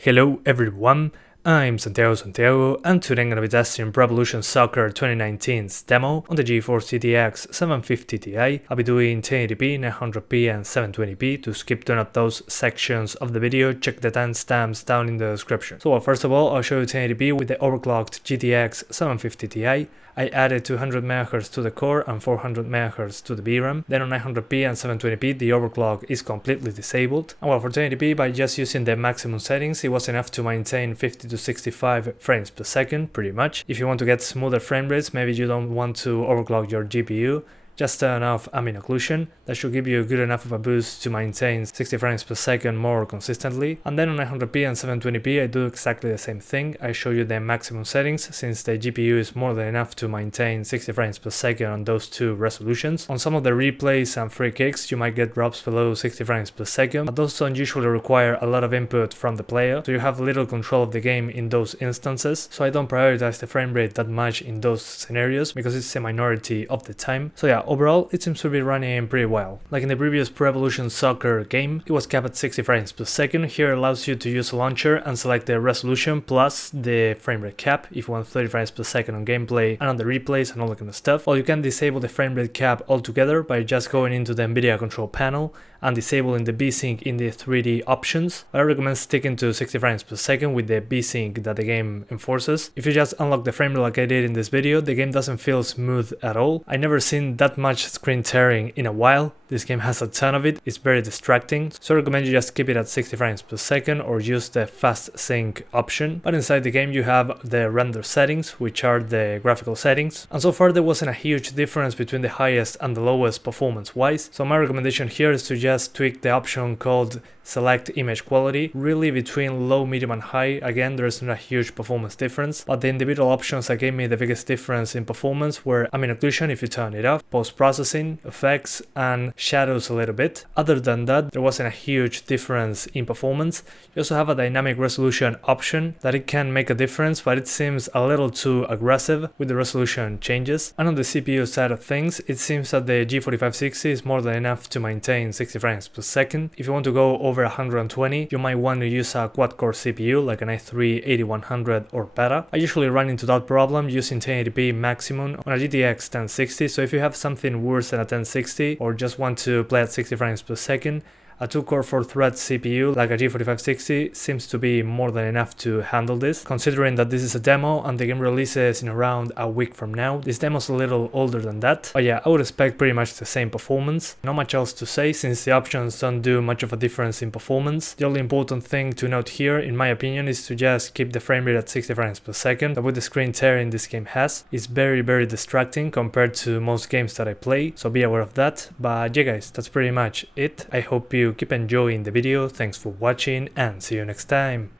Hello everyone, I'm Santiago, and today I'm gonna be testing Pro Evolution Soccer 2019's demo on the GeForce GTX 750 Ti. I'll be doing 1080p, 900p and 720p. To skip none of those sections of the video, check the timestamps down in the description. So first of all, I'll show you 1080p with the overclocked GTX 750 Ti. I added 200 MHz to the core and 400 MHz to the VRAM. Then on 900p and 720p, the overclock is completely disabled. And well, for 1080p, by just using the maximum settings, it was enough to maintain 50 to 65 frames per second, pretty much. If you want to get smoother frame rates, maybe you don't want to overclock your GPU, just turn off ambient occlusion. That should give you good enough of a boost to maintain 60 frames per second more consistently. And then on 900p and 720p I do exactly the same thing. I show you the maximum settings since the GPU is more than enough to maintain 60 frames per second on those two resolutions. On some of the replays and free kicks you might get drops below 60 frames per second, but those don't usually require a lot of input from the player, so you have little control of the game in those instances. So I don't prioritize the frame rate that much in those scenarios because it's a minority of the time. So yeah, overall it seems to be running pretty well. Like in the previous Pro Evolution Soccer game, it was capped at 60 frames per second. Here it allows you to use a launcher and select the resolution plus the frame rate cap if you want 30 frames per second on gameplay and on the replays and all that kind of stuff. Or you can disable the frame rate cap altogether by just going into the Nvidia control panel and disabling the VSync in the 3D options. But I recommend sticking to 60 frames per second with the VSync that the game enforces. If you just unlock the frame rate like I did in this video, the game doesn't feel smooth at all. I never seen that much screen tearing in a while. This game has a ton of it, it's very distracting, so I recommend you just keep it at 60 frames per second or use the fast sync option. But inside the game you have the render settings, which are the graphical settings, and so far there wasn't a huge difference between the highest and the lowest performance wise, so my recommendation here is to just tweak the option called select image quality. Really between low, medium and high, again there is not a huge performance difference, but the individual options that gave me the biggest difference in performance were ambient occlusion if you turn it off, post-processing, effects and shadows a little bit. Other than that, there wasn't a huge difference in performance. You also have a dynamic resolution option that it can make a difference, but it seems a little too aggressive with the resolution changes. And on the CPU side of things, it seems that the G4560 is more than enough to maintain 60 frames per second. If you want to go over 120, you might want to use a quad-core CPU like an i3-8100 or better. I usually run into that problem using 1080p maximum on a GTX 1060, so if you have something worse than a 1060 or just want to play at 60 frames per second, a 2-core 4-thread CPU like a G4560 seems to be more than enough to handle this. Considering that this is a demo and the game releases in around a week from now, this demo's a little older than that. But yeah, I would expect pretty much the same performance. Not much else to say since the options don't do much of a difference in performance. The only important thing to note here, in my opinion, is to just keep the frame rate at 60 frames per second. But with the screen tearing this game has, it's very distracting compared to most games that I play, so be aware of that. But yeah guys, that's pretty much it. I hope you keep enjoying the video, thanks for watching and see you next time.